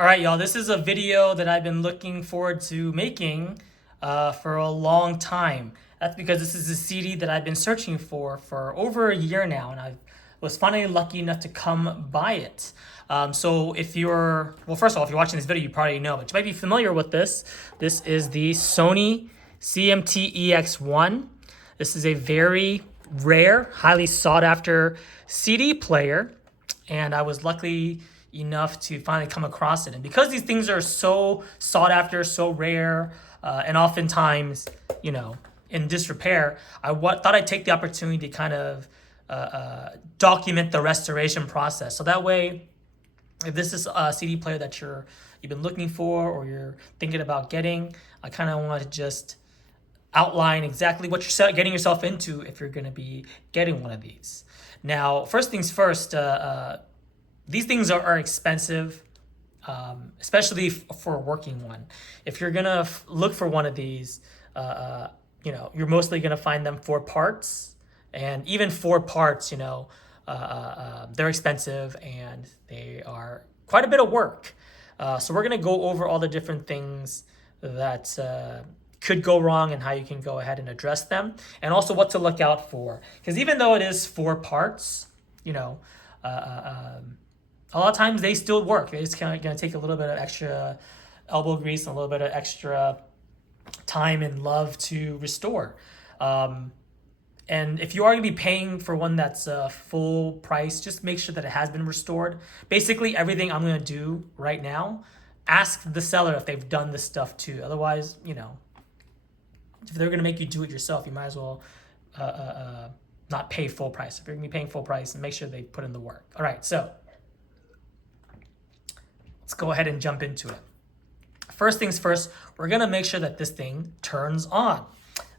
All right, y'all, this is a video that I've been looking forward to making for a long time. That's because this is a CD that I've been searching for over a year now, and I was finally lucky enough to come by it. So if you're, well, first of all, if you're watching this video, you probably know, but you might be familiar with this. This is the Sony CMT-EX1. This is a very rare, highly sought after CD player, and I was lucky enough to finally come across it. And because these things are so sought after, so rare, and oftentimes, in disrepair, thought I'd take the opportunity to kind of document the restoration process. So that way, if this is a CD player that you've been looking for or you're thinking about getting, I kind of want to just outline exactly what you're getting yourself into if you're going to be getting one of these. Now, first things first, these things are expensive, especially for a working one. If you're gonna look for one of these, you're mostly gonna find them for parts, and even for parts, they're expensive and they are quite a bit of work. So we're gonna go over all the different things that could go wrong and how you can go ahead and address them, and also what to look out for. Because even though it is for parts, a lot of times they still work. It's kind of going to take a little bit of extra elbow grease and a little bit of extra time and love to restore. And if you are going to be paying for one that's full price, just make sure that it has been restored. Basically, everything I'm going to do right now, ask the seller if they've done this stuff too. Otherwise, if they're going to make you do it yourself, you might as well not pay full price. If you're going to be paying full price, make sure they put in the work. All right, so let's go ahead and jump into it. First things first, we're gonna make sure that this thing turns on.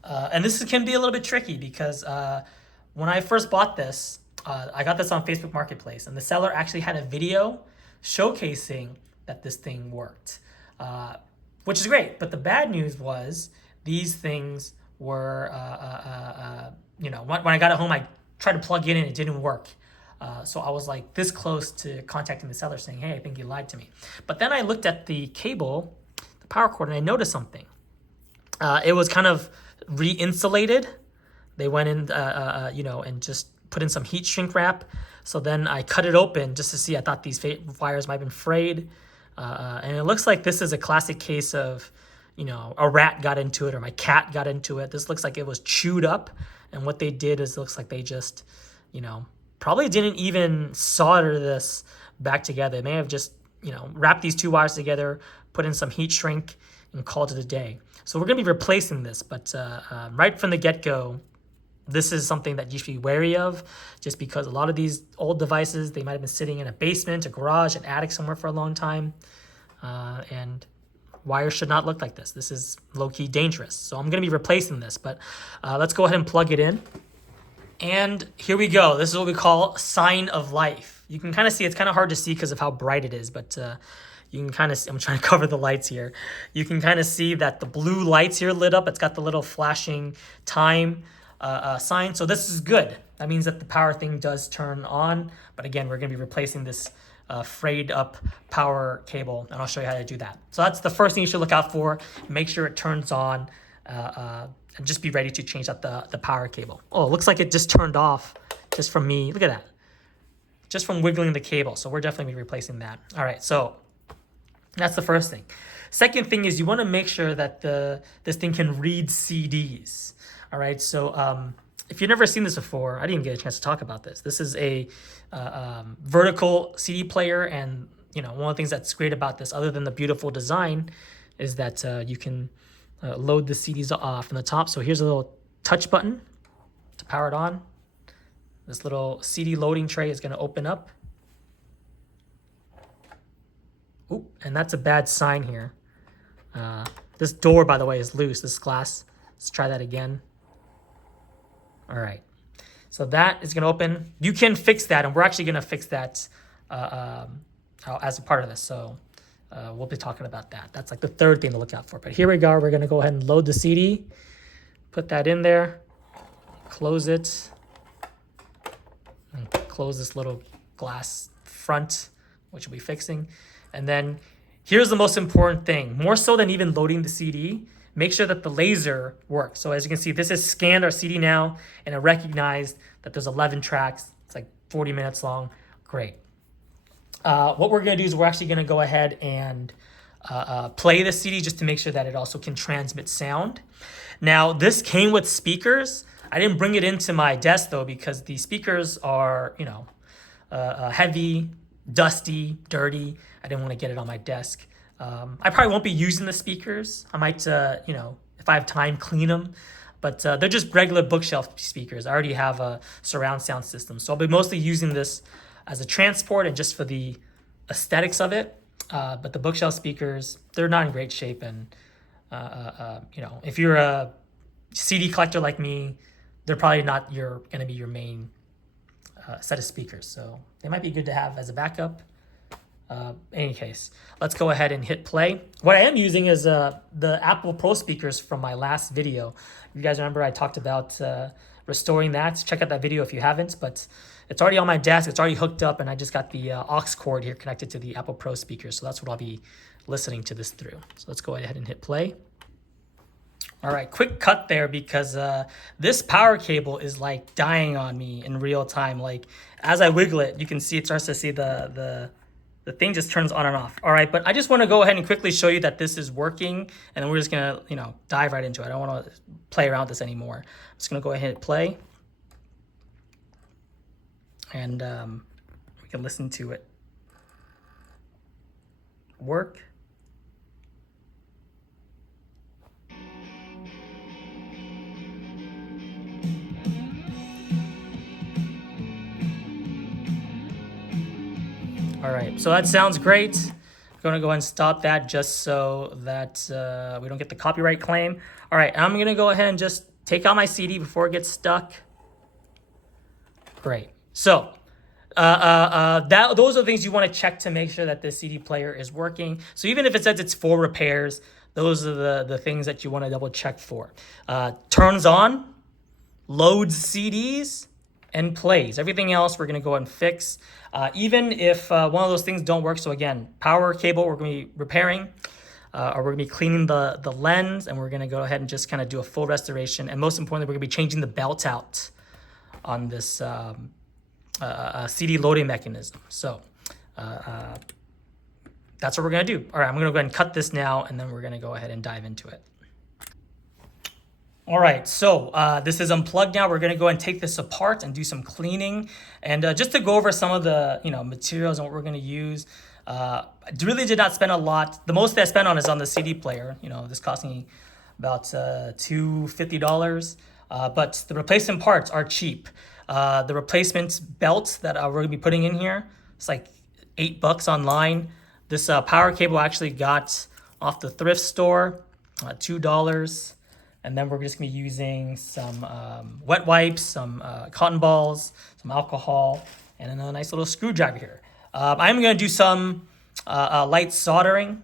And this can be a little bit tricky because when I first bought this, I got this on Facebook Marketplace, and the seller actually had a video showcasing that this thing worked, which is great. But the bad news was these things were, when I got it home, I tried to plug in and it didn't work. So I was like this close to contacting the seller saying, hey, I think you lied to me. But then I looked at the cable, the power cord, and I noticed something. It was kind of re-insulated. They went in, and just put in some heat shrink wrap. So then I cut it open just to see. I thought these wires might have been frayed. And it looks like this is a classic case of, a rat got into it or my cat got into it. This looks like it was chewed up. And what they did is, it looks like they just, probably didn't even solder this back together. They may have just, wrapped these two wires together, put in some heat shrink, and called it a day. So we're going to be replacing this, but right from the get-go, this is something that you should be wary of, just because a lot of these old devices, they might have been sitting in a basement, a garage, an attic somewhere for a long time, and wires should not look like this. This is low-key dangerous. So I'm going to be replacing this, but let's go ahead and plug it in. And here we go. This is what we call sign of life. You can kind of see, it's kind of hard to see because of how bright it is, but you can kind of see, I'm trying to cover the lights here. You can kind of see that the blue lights here lit up. It's got the little flashing time sign. So this is good. That means that the power thing does turn on. But again, we're going to be replacing this frayed up power cable, and I'll show you how to do that. So that's the first thing you should look out for. Make sure it turns on. And just be ready to change out the power cable. Oh, it looks like it just turned off just from me. Look at that. Just from wiggling the cable. So we're definitely replacing that. All right, so that's the first thing. Second thing is you want to make sure that this thing can read CDs. All right, so if you've never seen this before, I didn't get a chance to talk about this. This is a vertical CD player, and one of the things that's great about this, other than the beautiful design, is that you can load the CDs off from the top. So here's a little touch button to power it on. This little CD loading tray is going to open up. Oop, and that's a bad sign here. This door, by the way, is loose. This glass. Let's try that again. All right. So that is going to open. You can fix that, and we're actually going to fix that as a part of this. So we'll be talking about that. That's like the third thing to look out for. But here we go. We're going to go ahead and load the CD. Put that in there. Close it. And close this little glass front, which we'll be fixing. And then here's the most important thing, more so than even loading the CD, make sure that the laser works. So as you can see, this has scanned our CD now, and it recognized that there's 11 tracks. It's like 40 minutes long. Great. What we're gonna do is we're actually gonna go ahead and play the CD just to make sure that it also can transmit sound. Now, this came with speakers. I didn't bring it into my desk though, because the speakers are, you know, heavy, dusty, dirty. I didn't want to get it on my desk. I probably won't be using the speakers. I might, you know, if I have time, clean them. But they're just regular bookshelf speakers. I already have a surround sound system. So I'll be mostly using this as a transport and just for the aesthetics of it. But the bookshelf speakers, they're not in great shape. And, you know, if you're a CD collector like me, they're probably not going to be your main set of speakers. So they might be good to have as a backup. In any case, let's go ahead and hit play. What I am using is the Apple Pro speakers from my last video. You guys remember I talked about restoring that. Check out that video if you haven't, but it's already on my desk. It's already hooked up, and I just got the aux cord here connected to the Apple Pro speakers. So that's what I'll be listening to this through. So let's go ahead and hit play. All right, quick cut there because this power cable is like dying on me in real time. Like as I wiggle it, you can see it starts to see the thing just turns on and off. All right, but I just want to go ahead and quickly show you that this is working, and then we're just gonna, you know, dive right into it. I don't want to play around with this anymore. I'm just gonna go ahead and play, and we can listen to it work. All right, so that sounds great. I'm gonna go ahead and stop that just so that we don't get the copyright claim. All right, I'm gonna go ahead and just take out my CD before it gets stuck. Great. So those are the things you want to check to make sure that the CD player is working. So even if it says it's for repairs, those are the things that you want to double check for. Turns on, loads CDs, and plays. Everything else we're going to go ahead and fix. Even if one of those things don't work, so again, power cable we're going to be repairing, or we're going to be cleaning the lens, and we're going to go ahead and just kind of do a full restoration. And most importantly, we're going to be changing the belt out on this CD loading mechanism. So that's what we're going to do. All right, I'm going to go ahead and cut this now, and then we're going to go ahead and dive into it. All right, so this is unplugged now. We're gonna go and take this apart and do some cleaning. And just to go over some of the materials and what we're gonna use, I really did not spend a lot. The most that I spent on is on the CD player. This cost me about $250, but the replacement parts are cheap. The replacement belt that we're gonna be putting in here, it's like $8 online. This power cable I actually got off the thrift store, $2. And then we're just gonna be using some wet wipes, some cotton balls, some alcohol, and a nice little screwdriver here. I'm gonna do some light soldering.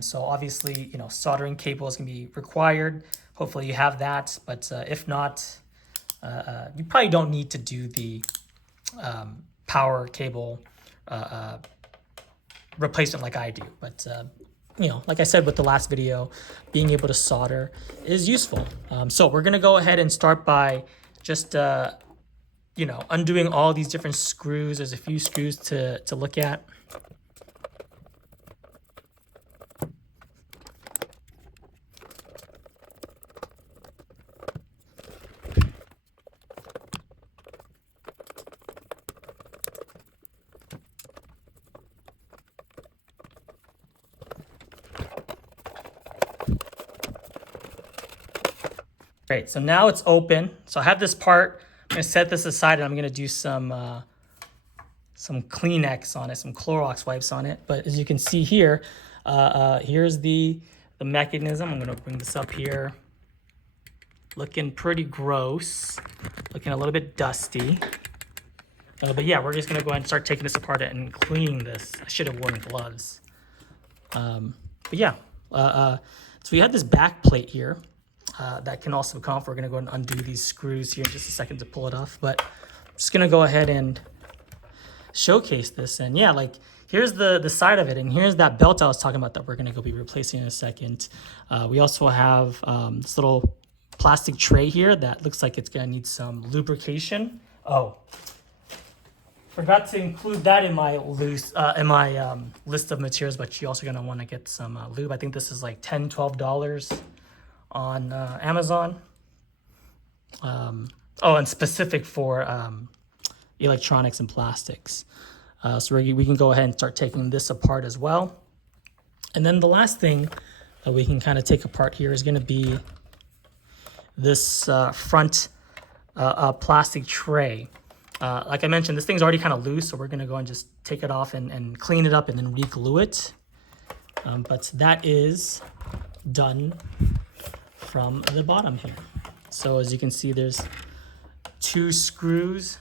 So obviously, soldering cable is gonna be required. Hopefully you have that, but if not, you probably don't need to do the power cable replacement like I do. But like I said with the last video, being able to solder is useful. So we're gonna go ahead and start by just undoing all these different screws. There's a few screws to look at. Great, so now it's open. So I have this part. I'm gonna set this aside and I'm gonna do some Kleenex on it, some Clorox wipes on it. But as you can see here, here's the mechanism. I'm gonna bring this up here. Looking pretty gross, looking a little bit dusty. But yeah, we're just gonna go ahead and start taking this apart and cleaning this. I should have worn gloves. But yeah, so we have this back plate here. That can also come off. We're gonna go and undo these screws here in just a second to pull it off, but I'm just gonna go ahead and showcase this. And yeah, like here's the side of it, and here's that belt I was talking about that we're gonna go be replacing in a second. We also have this little plastic tray here that looks like it's gonna need some lubrication. Oh, forgot to include that in my list of materials, but you're also gonna want to get some lube. I think this is like $10-12 on Amazon. Oh, and specific for electronics and plastics. So we can go ahead and start taking this apart as well. And then the last thing that we can kind of take apart here is going to be this front plastic tray. Like I mentioned, this thing's already kind of loose, so we're going to go and just take it off and clean it up and then re-glue it. But that is done from the bottom here. So as you can see, there's 2 screws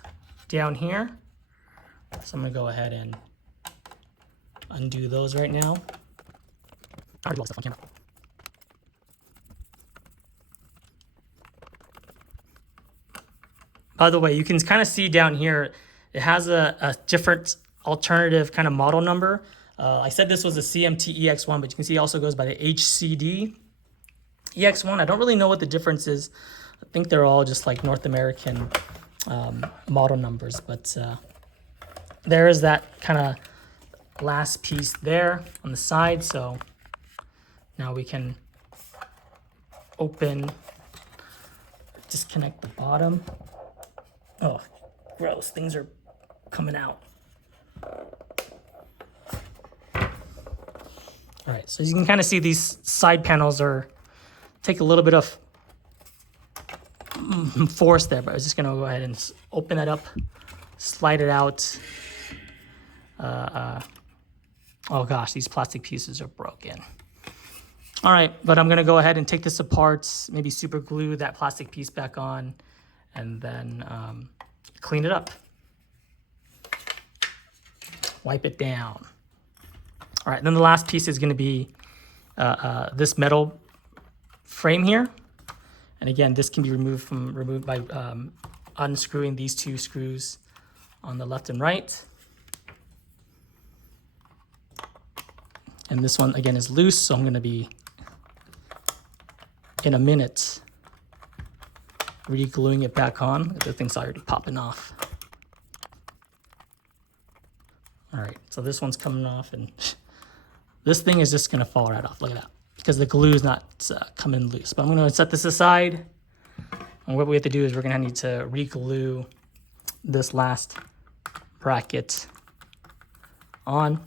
down here. So I'm gonna go ahead and undo those right now. I already do all stuff on camera. By the way, you can kind of see down here, it has a different alternative kind of model number. I said this was a CMT-EX1, but you can see it also goes by the HCD EX1. I don't really know what the difference is. I think they're all just like North American model numbers, but there is that kind of last piece there on the side. So now we can disconnect the bottom. Oh, gross, things are coming out. All right, so you can kind of see these side panels take a little bit of force there, but I was just gonna go ahead and open that up, slide it out. Oh gosh, these plastic pieces are broken. All right, but I'm gonna go ahead and take this apart, maybe super glue that plastic piece back on, and then clean it up. Wipe it down. All right, then the last piece is gonna be this metal frame here. And again, this can be removed by unscrewing these 2 screws on the left and right. And this one, again, is loose, so I'm going to be, in a minute, re-gluing it back on. The thing's already popping off. All right, so this one's coming off, and this thing is just going to fall right off. Look at that, because the glue is not coming loose. But I'm going to set this aside, and what we have to do is we're going to need to re-glue this last bracket on.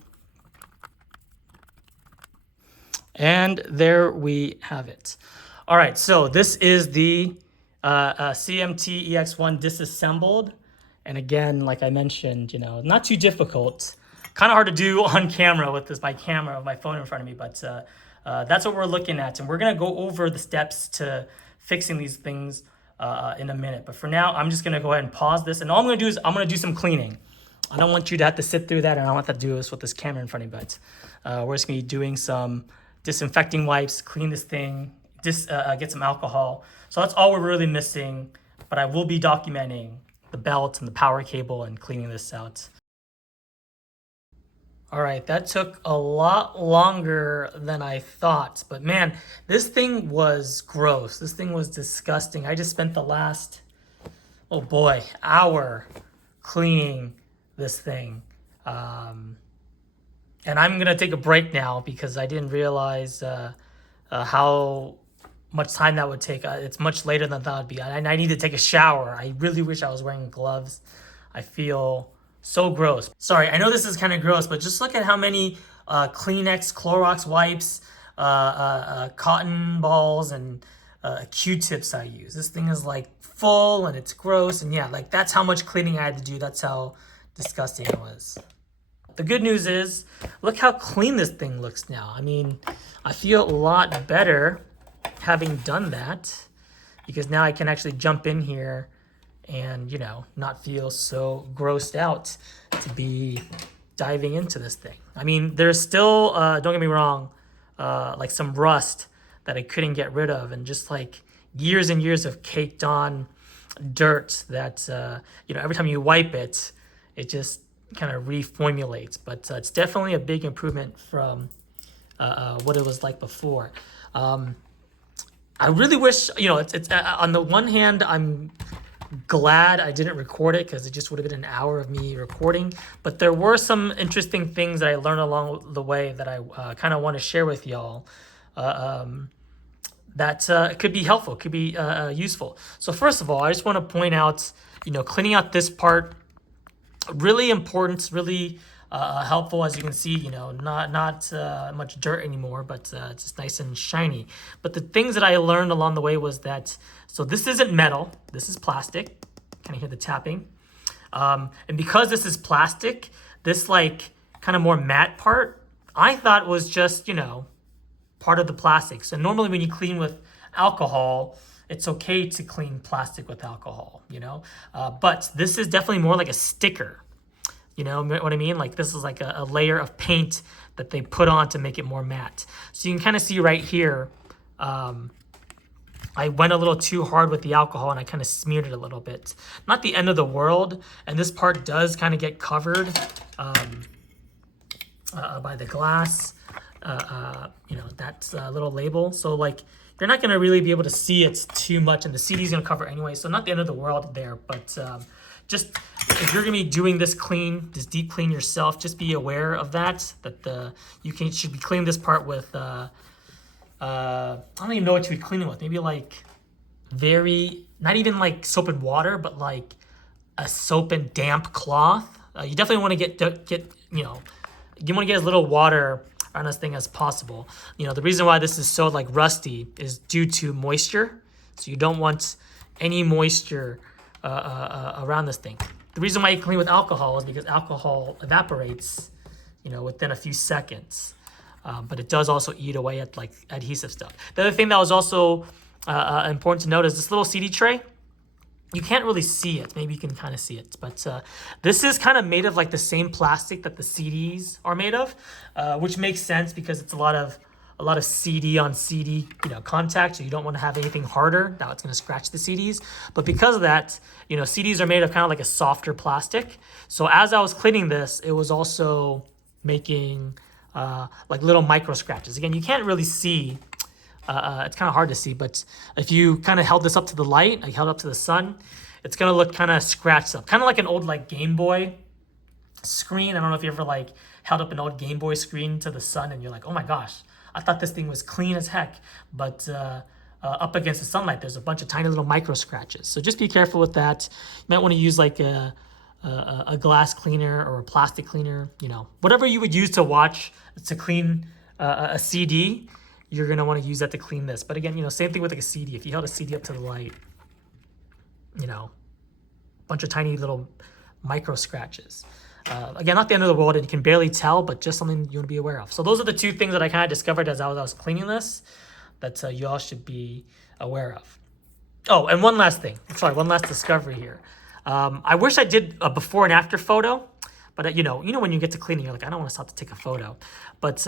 And there we have it. All right, so this is the CMT-EX1 disassembled. And again, like I mentioned, not too difficult. Kind of hard to do on camera with my phone in front of me, but that's what we're looking at. And we're gonna go over the steps to fixing these things in a minute. But for now, I'm just gonna go ahead and pause this. And all I'm gonna do is I'm gonna do some cleaning. I don't want you to have to sit through that, and I don't want to do this with this camera in front of me, but we're just gonna be doing some disinfecting wipes, clean this thing, get some alcohol. So that's all we're really missing, but I will be documenting the belt and the power cable and cleaning this out. All right, that took a lot longer than I thought, but man, this thing was gross. This thing was disgusting. I just spent the last, oh boy, hour cleaning this thing. And I'm gonna take a break now because I didn't realize how much time that would take. It's much later than I thought it'd be. I need to take a shower. I really wish I was wearing gloves. I feel so gross. Sorry, I know this is kind of gross, but just look at how many Kleenex, Clorox wipes, cotton balls, and Q-tips I use. This thing is like full and it's gross. And yeah, like that's how much cleaning I had to do. That's how disgusting it was. The good news is, look how clean this thing looks now. I mean, I feel a lot better having done that because now I can actually jump in here and, not feel so grossed out to be diving into this thing. I mean, there's still, don't get me wrong, like some rust that I couldn't get rid of, and just like years and years of caked on dirt that, every time you wipe it, it just kind of reformulates, but it's definitely a big improvement from what it was like before. I really wish, it's on the one hand, I'm glad I didn't record it because it just would have been an hour of me recording. But there were some interesting things that I learned along the way that I kind of want to share with y'all. That could be helpful, could be useful. So first of all, I just want to point out, cleaning out this part, really important, really helpful. As you can see, not much dirt anymore, but it's just nice and shiny. But the things that I learned along the way was that, so this isn't metal, this is plastic. Kind of hear the tapping. And because this is plastic, this like kind of more matte part, I thought was just, part of the plastic. So normally when you clean with alcohol, it's okay to clean plastic with alcohol, but this is definitely more like a sticker. You know what I mean? Like this is like a layer of paint that they put on to make it more matte. So you can kind of see right here, I went a little too hard with the alcohol and I kind of smeared it a little bit. Not the end of the world. And this part does kind of get covered by the glass, that little label. So like, you're not going to really be able to see it too much, and the CD is going to cover anyway. So not the end of the world there, but just if you're going to be doing this deep clean yourself, just be aware of that should be cleaning this part with, I don't even know what you would clean it with. Maybe like not even like soap and water, but like a soap and damp cloth. You definitely want to you want to get as little water on this thing as possible. The reason why this is so like rusty is due to moisture. So you don't want any moisture around this thing. The reason why you clean with alcohol is because alcohol evaporates, within a few seconds. But it does also eat away at like adhesive stuff. The other thing that was also important to note is this little CD tray. You can't really see it. Maybe you can kind of see it, but this is kind of made of like the same plastic that the CDs are made of, which makes sense because it's a lot of CD on CD, contact. So you don't want to have anything harder. Now it's going to scratch the CDs. But because of that, CDs are made of kind of like a softer plastic. So as I was cleaning this, it was also making like little micro scratches. Again, you can't really see. It's kind of hard to see, but if you kind of held this up to the light, I held up to the sun, it's going to look kind of scratched up. Kind of like an old like Game Boy screen. I don't know if you ever like held up an old Game Boy screen to the sun and you're like, oh my gosh, I thought this thing was clean as heck. But up against the sunlight, there's a bunch of tiny little micro scratches. So just be careful with that. You might want to use like a glass cleaner or a plastic cleaner, whatever you would use to clean a CD. You're going to want to use that to clean this. But again, same thing with like a CD. If you held a CD up to the light, bunch of tiny little micro scratches. Again, not the end of the world, and you can barely tell, but just something you want to be aware of. So those are the two things that I kind of discovered as I was cleaning this that you all should be aware of. Oh, and one last thing. Sorry, one last discovery here. I wish I did a before and after photo, but when you get to cleaning, you're like, I don't want to stop to take a photo. But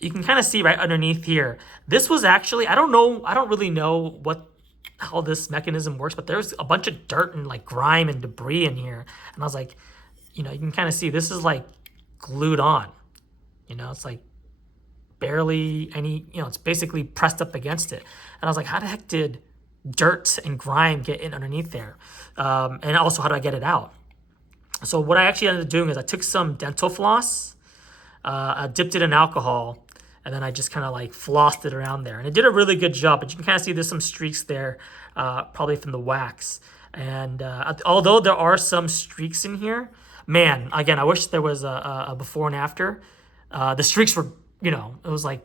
you can kind of see right underneath here. This was actually, I don't really know how this mechanism works, but there's a bunch of dirt and like grime and debris in here. And I was like, you can kind of see this is like glued on. It's like barely any, it's basically pressed up against it. And I was like, how the heck did dirt and grime get in underneath there? And also, how do I get it out? So what I actually ended up doing is I took some dental floss, I dipped it in alcohol, and then I just kind of like flossed it around there. And it did a really good job, but you can kind of see there's some streaks there, probably from the wax. And although there are some streaks in here, man, again, I wish there was a before and after. The streaks were, it was like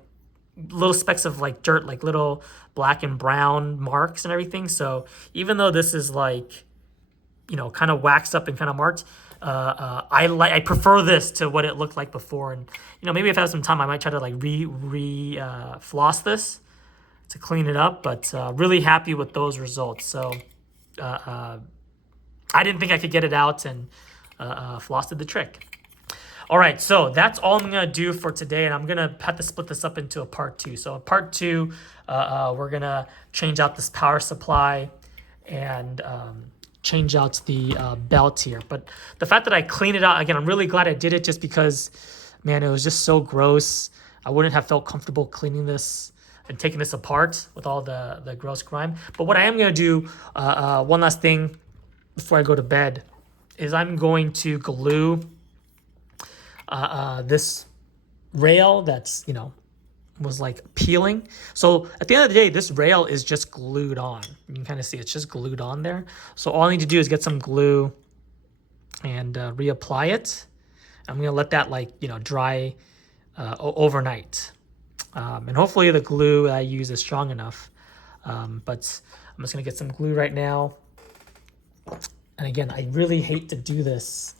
little specks of like dirt, like little black and brown marks and everything. So even though this is like, kind of waxed up and kind of marked, I prefer this to what it looked like before. And maybe if I have some time, I might try to like floss this to clean it up. But really happy with those results. So I didn't think I could get it out, and floss did the trick. All right, so that's all I'm gonna do for today, and I'm gonna have to split this up into a part 2. So part 2, we're gonna change out this power supply and change out the belt here. But the fact that I cleaned it out, again, I'm really glad I did it just because, man, it was just so gross. I wouldn't have felt comfortable cleaning this and taking this apart with all the gross grime. But what I am going to do, one last thing before I go to bed, is I'm going to glue this rail that's, you know, was like peeling. So at the end of the day, this rail is just glued on. You can kind of see it's just glued on there. So all I need to do is get some glue and reapply it. I'm gonna let that, like, you know, dry overnight. And hopefully the glue I use is strong enough. But I'm just gonna get some glue right now. And again, I really hate to do this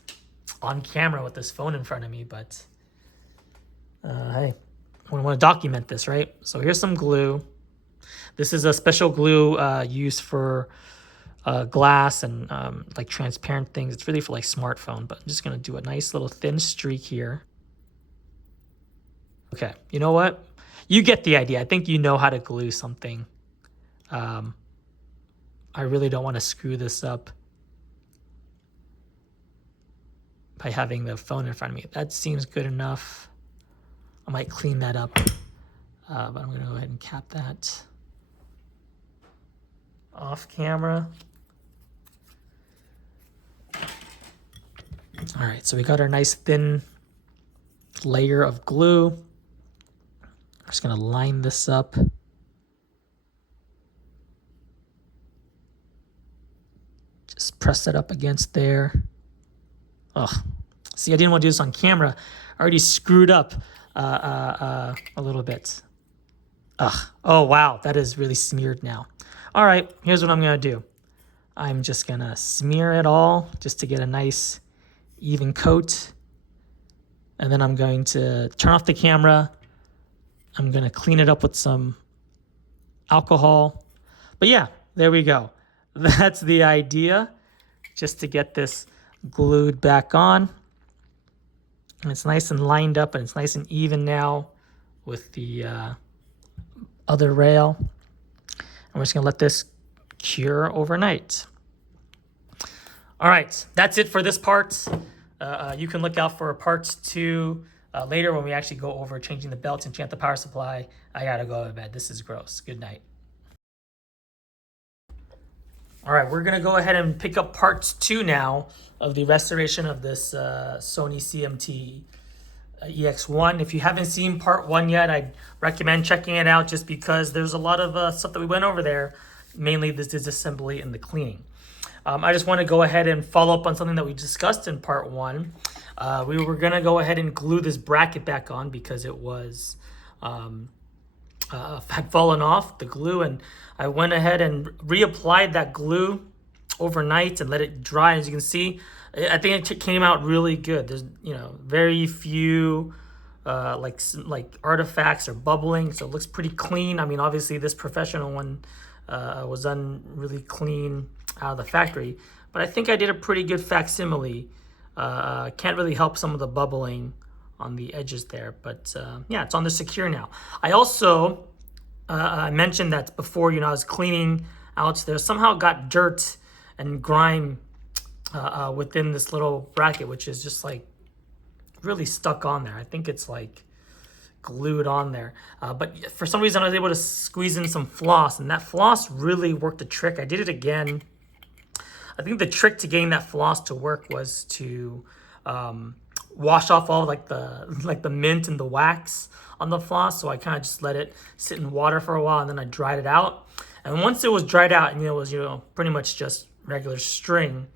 on camera with this phone in front of me, but hey, we want to document this, right? So here's some glue. This is a special glue used for glass and like transparent things. It's really for like smartphone, but I'm just gonna do a nice little thin streak here. Okay, you know what? You get the idea. I think you know how to glue something. I really don't want to screw this up by having the phone in front of me. That seems good enough. I might clean that up, but I'm gonna go ahead and cap that off camera. All right, so we got our nice thin layer of glue. I'm just gonna line this up. Just press it up against there. Ugh. See, I didn't want to do this on camera. I already screwed up a little bit. Ugh. Oh, wow. That is really smeared now. All right. Here's what I'm going to do. I'm just going to smear it all just to get a nice even coat. And then I'm going to turn off the camera. I'm going to clean it up with some alcohol. But yeah, there we go. That's the idea. Just to get this glued back on. And it's nice and lined up and it's nice and even now with the other rail. And we're just gonna let this cure overnight. All right, that's it for this part. You can look out for part 2 later when we actually go over changing the belts and changing the power supply. I gotta go to bed. This is gross. Good night. All right, we're gonna go ahead and pick up part 2 now of the restoration of this Sony CMT-EX1. If you haven't seen part 1 yet, I'd recommend checking it out just because there's a lot of stuff that we went over there, mainly this disassembly and the cleaning. I just want to go ahead and follow up on something that we discussed in part 1. We were gonna go ahead and glue this bracket back on because it was had fallen off, the glue, and I went ahead and reapplied that glue overnight and let it dry. As you can see, I think it came out really good. There's, you know, very few like artifacts or bubbling, so it looks pretty clean. I mean, obviously this professional one was done really clean out of the factory, but I think I did a pretty good facsimile. Can't really help some of the bubbling on the edges there, but yeah, it's on the secure now. I also I mentioned that before, you know, I was cleaning out there, somehow got dirt and grime within this little bracket, which is just like really stuck on there. I think it's like glued on there, but for some reason I was able to squeeze in some floss, and that floss really worked the trick. I did it again. I think the trick to getting that floss to work was to wash off all like the mint and the wax on the floss. So I kind of just let it sit in water for a while, and then I dried it out. And once it was dried out, and it was, you know, pretty much just regular string,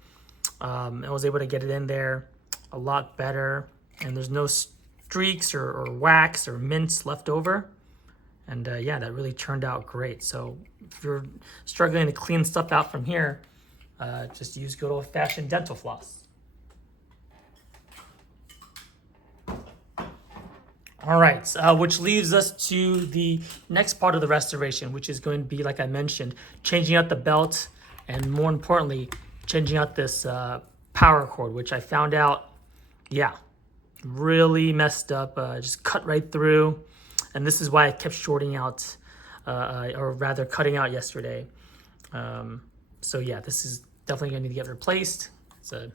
I was able to get it in there a lot better, and there's no streaks or wax or mints left over. And yeah, that really turned out great. So if you're struggling to clean stuff out from here, just use good old-fashioned dental floss. All right, which leaves us to the next part of the restoration, which is going to be, like I mentioned, changing out the belt, and more importantly, changing out this power cord, which I found out, yeah, really messed up, just cut right through. And this is why I kept shorting out, or rather cutting out yesterday. So yeah, this is definitely gonna need to get replaced. It's a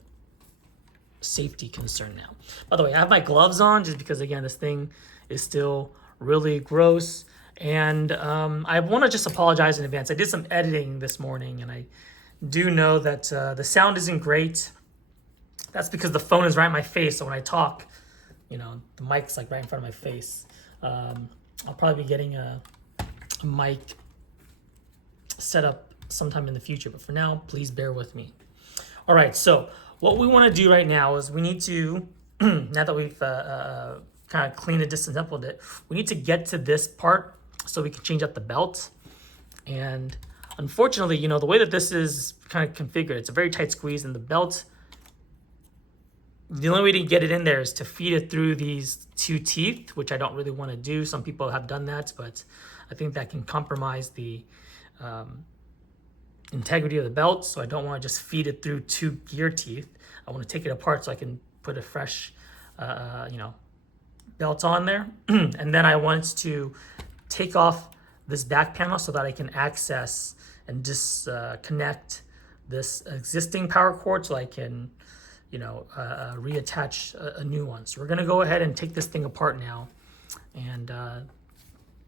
safety concern now. By the way, I have my gloves on just because, again, this thing is still really gross. And I want to just apologize in advance. I did some editing this morning, and I do know that the sound isn't great. That's because the phone is right in my face, so when I talk, you know, the mic's like right in front of my face. I'll probably be getting a mic set up sometime in the future, but for now, please bear with me. All right, so what we want to do right now is we need to, now that we've kind of cleaned and disassembled it, we need to get to this part so we can change out the belt. And unfortunately, you know, the way that this is kind of configured, it's a very tight squeeze, and the belt, the only way to get it in there is to feed it through these two teeth, which I don't really want to do. Some people have done that, but I think that can compromise the integrity of the belt. So I don't want to just feed it through two gear teeth. I want to take it apart so I can put a fresh, you know, belt on there. And then I want to take off this back panel so that I can access and disconnect this existing power cord so I can, you know, reattach a new one. So we're gonna go ahead and take this thing apart now, and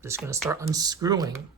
just gonna start unscrewing.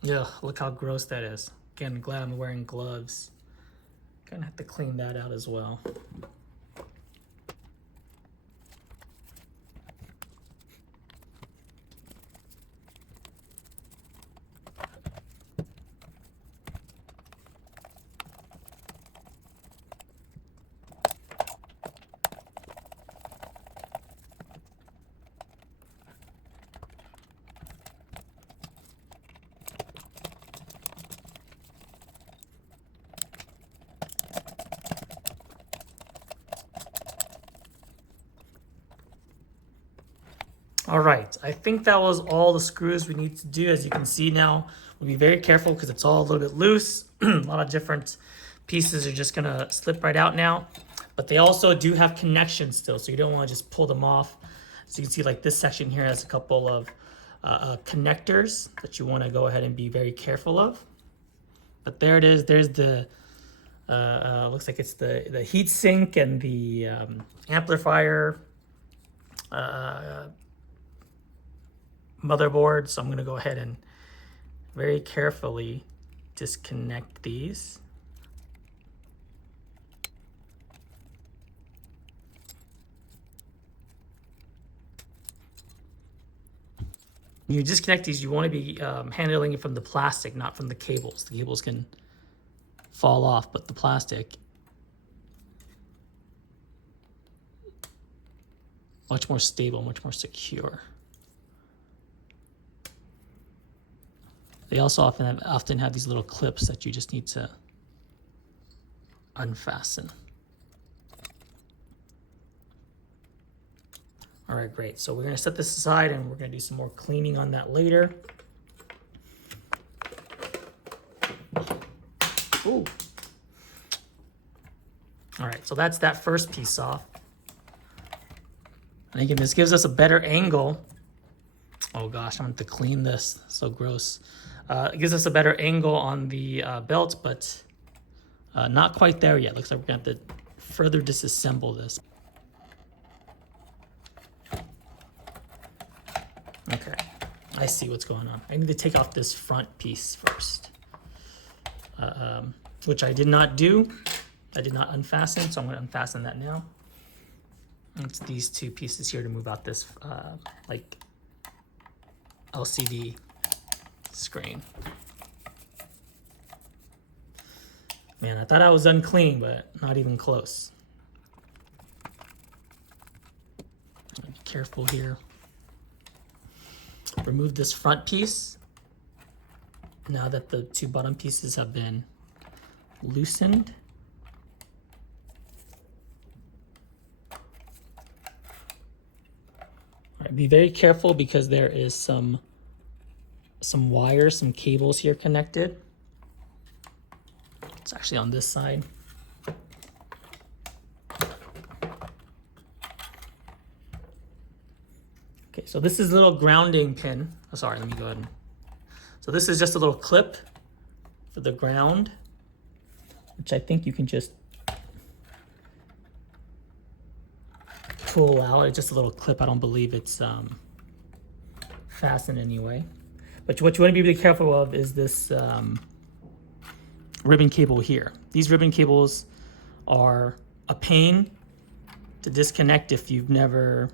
Yeah, look how gross that is. Again, glad I'm wearing gloves. Gonna have to clean that out as well. All right, I think that was all the screws we need to do. As you can see now, we'll be very careful because it's all a little bit loose. A lot of different pieces are just gonna slip right out now, but they also do have connections still, so you don't wanna just pull them off. So you can see like this section here has a couple of connectors that you wanna go ahead and be very careful of. But there it is, there's the, looks like it's the heat sink and the amplifier motherboard. So I'm going to go ahead and very carefully disconnect these. When you disconnect these, you want to be handling it from the plastic, not from the cables. The cables can fall off, but the plastic, much more stable, much more secure. They also often have these little clips that you just need to unfasten. All right, great. So we're gonna set this aside and we're gonna do some more cleaning on that later. Ooh. All right, so that's that first piece off. And again, this gives us a better angle. Oh gosh, I'm gonna have to clean this, so gross. It gives us a better angle on the belt, but not quite there yet. Looks like we're gonna have to further disassemble this. Okay, I see what's going on. I need to take off this front piece first, which I did not do. I did not unfasten, so I'm gonna unfasten that now. It's these two pieces here to move out this like LCD screen. Man, I thought I was unclean, but not even close. Be careful here. Remove this front piece. Now that the two bottom pieces have been loosened. All right, be very careful because there is some wires, some cables here connected. It's actually on this side. Okay, so this is a little grounding pin. Oh, sorry, let me go ahead and... So this is just a little clip for the ground, which I think you can just pull out. It's just a little clip. I don't believe it's fastened anyway. But what you want to be really careful of is this ribbon cable here. These ribbon cables are a pain to disconnect if you've never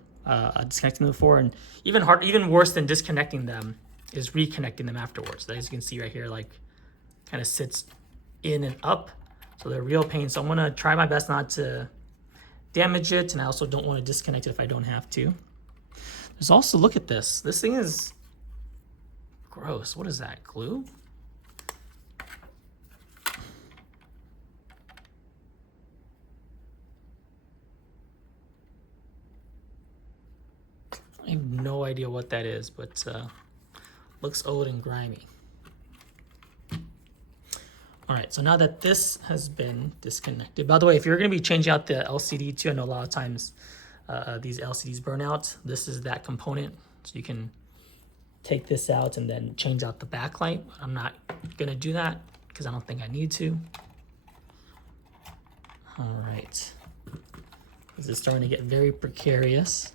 disconnected them before, and even worse than disconnecting them is reconnecting them afterwards. As you can see right here, like kind of sits in and up, so they're real pain. So I'm gonna try my best not to damage it, and I also don't want to disconnect it if I don't have to. There's also, look at this. This thing is gross. What is that, glue? I have no idea what that is, but looks old and grimy. All right, so now that this has been disconnected, by the way, if you're gonna be changing out the LCD too, I know a lot of times these LCDs burn out. This is that component, so you can take this out and then change out the backlight. I'm not gonna do that because I don't think I need to. All right, this is starting to get very precarious.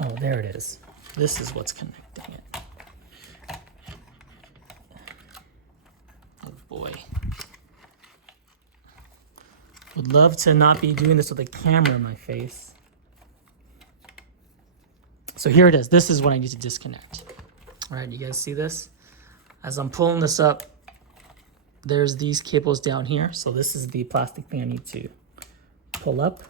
Oh, there it is. This is what's connecting it. Oh boy. Would love to not be doing this with a camera in my face. So here it is. This is what I need to disconnect. All right, you guys see this? As I'm pulling this up, there's these cables down here. So this is the plastic thing I need to pull up.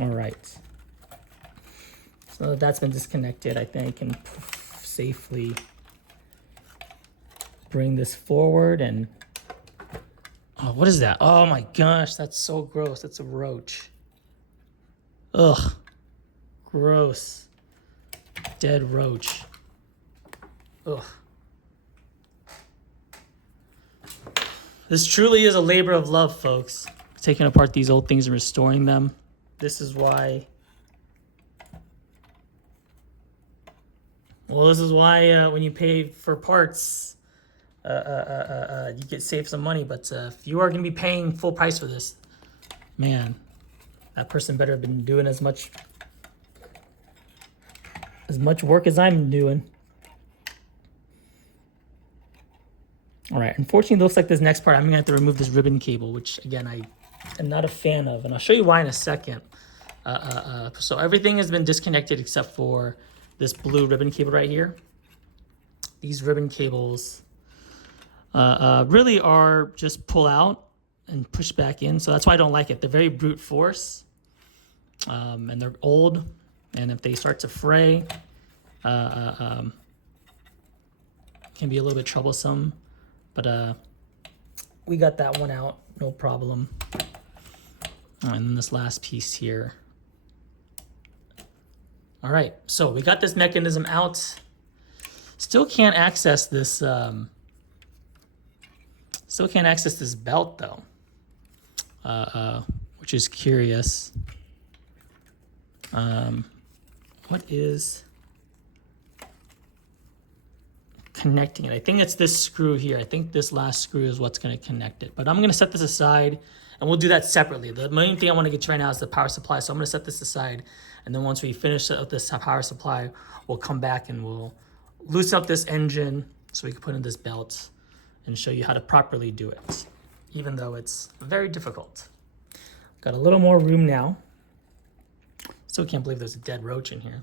All right, so that's been disconnected. I think I can safely bring this forward and, oh, what is that? Oh my gosh, that's so gross. That's a roach. Ugh, gross. Dead roach. Ugh. This truly is a labor of love, folks. Taking apart these old things and restoring them. This is why, well, this is why when you pay for parts, you get save some money. But if you are going to be paying full price for this, man, that person better have been doing as much work as I'm doing. All right, unfortunately, it looks like this next part, I'm going to have to remove this ribbon cable, which, again, I am not a fan of, and I'll show you why in a second. So everything has been disconnected except for this blue ribbon cable right here. These ribbon cables really are just pull out. and push back in. So that's why I don't like it. They're very brute force, and they're old. And if they start to fray, can be a little bit troublesome. But we got that one out, no problem. And then this last piece here. All right, so we got this mechanism out. Still can't access this. Still can't access this belt though, which is curious. What is connecting it? I think it's this screw here. I think this last screw is what's going to connect it. But I'm going to set this aside, and we'll do that separately. The main thing I want to get to right now is the power supply. So I'm going to set this aside, and then once we finish this power supply, we'll come back and we'll loosen up this engine so we can put in this belt and show you how to properly do it, even though it's very difficult. Got a little more room now. Still can't believe there's a dead roach in here.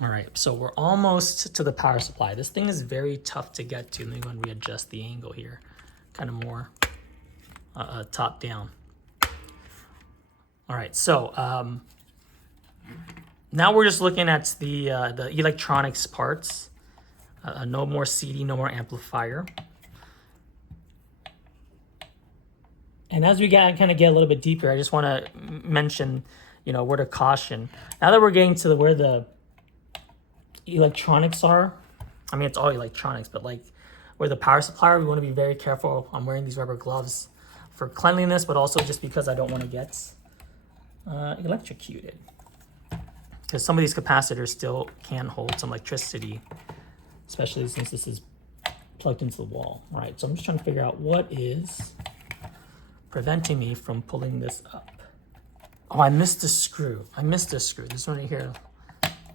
All right, so we're almost to the power supply. This thing is very tough to get to. Let me go and readjust the angle here, kind of more top down. All right, so now we're just looking at the electronics parts. No more CD, no more amplifier. And as we kind of get a little bit deeper, I just want to mention, a word of caution. Now that we're getting to where the electronics are, I mean, it's all electronics, but like where the power supply, we want to be very careful. I'm wearing these rubber gloves for cleanliness, but also just because I don't want to get electrocuted. Because some of these capacitors still can hold some electricity, especially since this is plugged into the wall, right? So I'm just trying to figure out what is preventing me from pulling this up. Oh, I missed a screw. This one right here.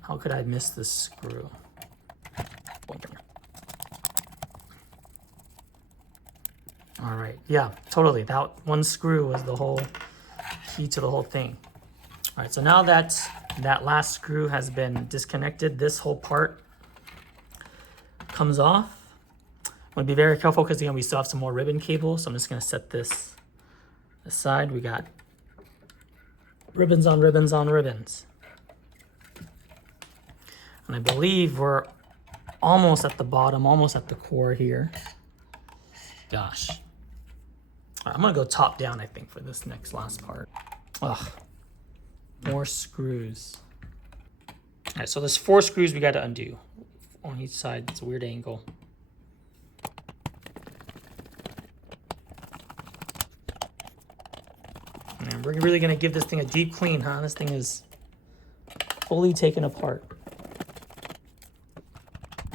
How could I miss this screw? All right, yeah, totally. That one screw was the whole key to the whole thing. All right, so now that that last screw has been disconnected, this whole part comes off. I'm gonna be very careful because again, we still have some more ribbon cable. So I'm just gonna set this aside. We got ribbons on ribbons on ribbons. And I believe we're almost at the bottom, almost at the core here. Gosh. All right, I'm gonna go top down, I think, for this last part. Ugh, more screws. All right, so there's 4 screws we gotta undo on each side. It's a weird angle. And we're really gonna give this thing a deep clean, huh? This thing is fully taken apart.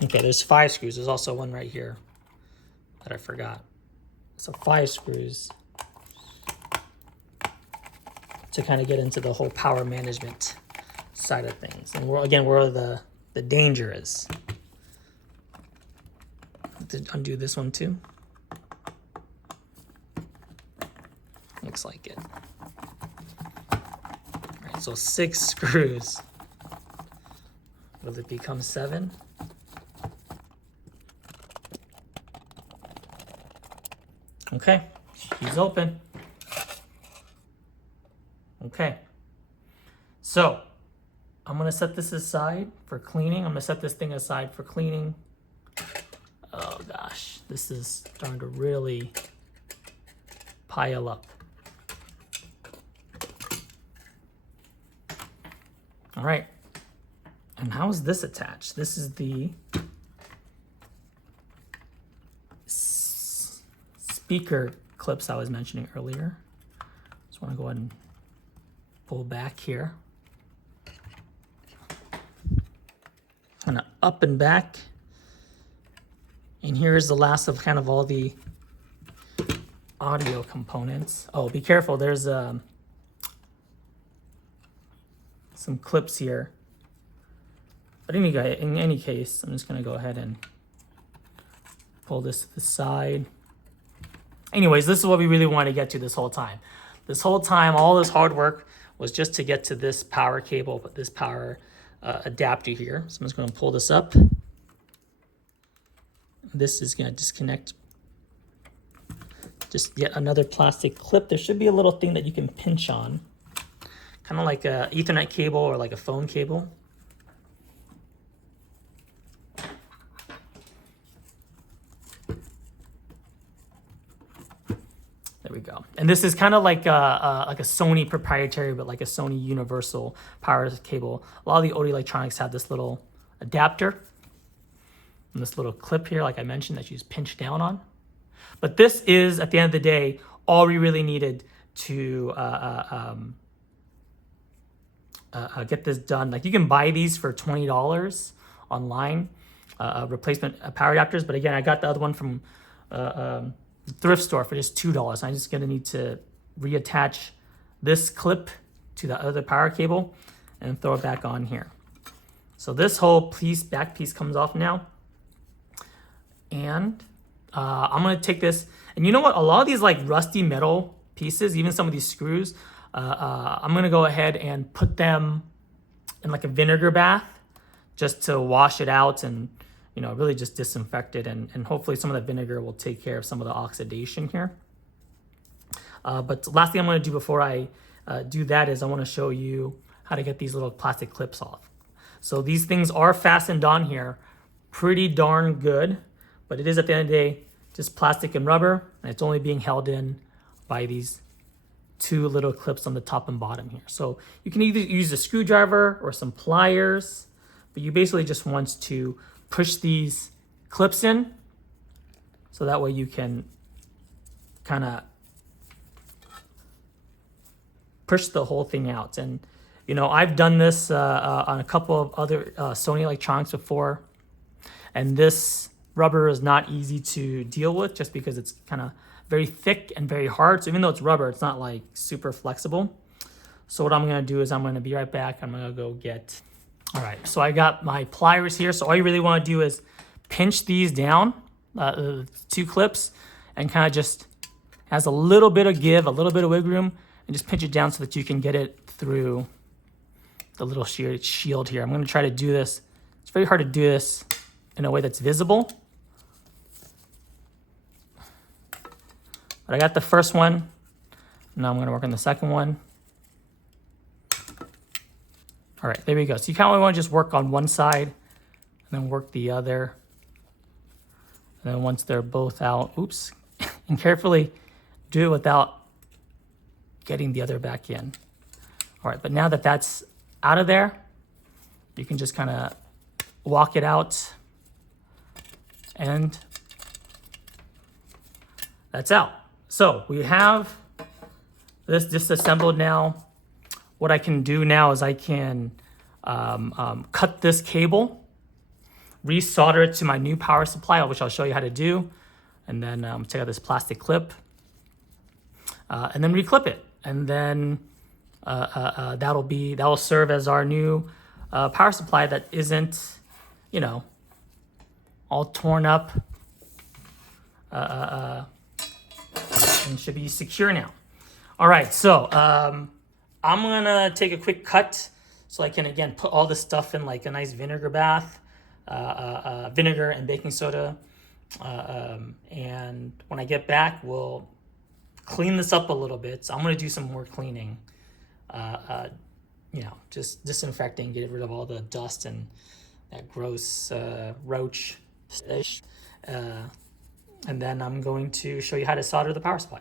Okay, there's 5 screws. There's also one right here that I forgot. So 5 screws to kind of get into the whole power management side of things. And where the danger is. To undo this one too. Looks like it. All right, so 6 screws. Will it become 7? Okay, she's open. Okay, so I'm gonna set this aside for cleaning. I'm gonna set this thing aside for cleaning. Oh gosh, this is starting to really pile up. All right, and how is this attached? This is the speaker clips I was mentioning earlier. Just want to go ahead and pull back here. Kind of up and back. And here's the last of kind of all the audio components. Oh, be careful. There's some clips here. But in any case, I'm just going to go ahead and pull this to the side. Anyways, this is what we really wanted to get to this whole time. This whole time, all this hard work was just to get to this power cable, but this power adapter here. So I'm just going to pull this up. This is going to disconnect. Just yet another plastic clip. There should be a little thing that you can pinch on, kind of like a Ethernet cable or like a phone cable. There we go. And this is kind of like a Sony proprietary, but like a Sony universal power cable. A lot of the audio electronics have this little adapter and this little clip here, like I mentioned, that you just pinch down on. But this is, at the end of the day, all we really needed to get this done. Like, you can buy these for $20 online, replacement power adapters. But again, I got the other one from thrift store for just $2. I'm just gonna need to reattach this clip to the other power cable and throw it back on here. So this whole back piece comes off now. And I'm gonna take this, and you know what? A lot of these like rusty metal pieces, even some of these screws, I'm gonna go ahead and put them in like a vinegar bath just to wash it out and, you know, really just disinfect it, and hopefully some of that vinegar will take care of some of the oxidation here. But the last thing I'm gonna do before I do that is I wanna show you how to get these little plastic clips off. So these things are fastened on here pretty darn good, but it is, at the end of the day, just plastic and rubber, and it's only being held in by these two little clips on the top and bottom here. So you can either use a screwdriver or some pliers, but you basically just want to push these clips in so that way you can kind of push the whole thing out. And, you know, I've done this on a couple of other Sony electronics before, and this rubber is not easy to deal with just because it's kind of very thick and very hard. So even though it's rubber, it's not like super flexible. So what I'm gonna do is I'm gonna be right back. I'm gonna go get, all right, so I got my pliers here. So all you really wanna do is pinch these down, two clips, and kind of just has a little bit of give, a little bit of wiggle room, and just pinch it down so that you can get it through the little shield here. I'm gonna try to do this. It's very hard to do this in a way that's visible. But I got the first one. Now I'm gonna work on the second one. All right, there we go. So you kind of want to just work on one side and then work the other. And then once they're both out, oops, and carefully do it without getting the other back in. All right, but now that that's out of there, you can just kind of walk it out, and that's out. So we have this disassembled now. What I can do now is I can cut this cable, resolder it to my new power supply, which I'll show you how to do, and then take out this plastic clip, and then reclip it, and then that'll serve as our new power supply that isn't, you know, all torn up, and should be secure now. All right, so I'm gonna take a quick cut so I can, again, put all this stuff in like a nice vinegar bath, vinegar and baking soda. And when I get back, we'll clean this up a little bit. So I'm gonna do some more cleaning, you know, just disinfecting, get rid of all the dust and that gross roach. And then I'm going to show you how to solder the power supply.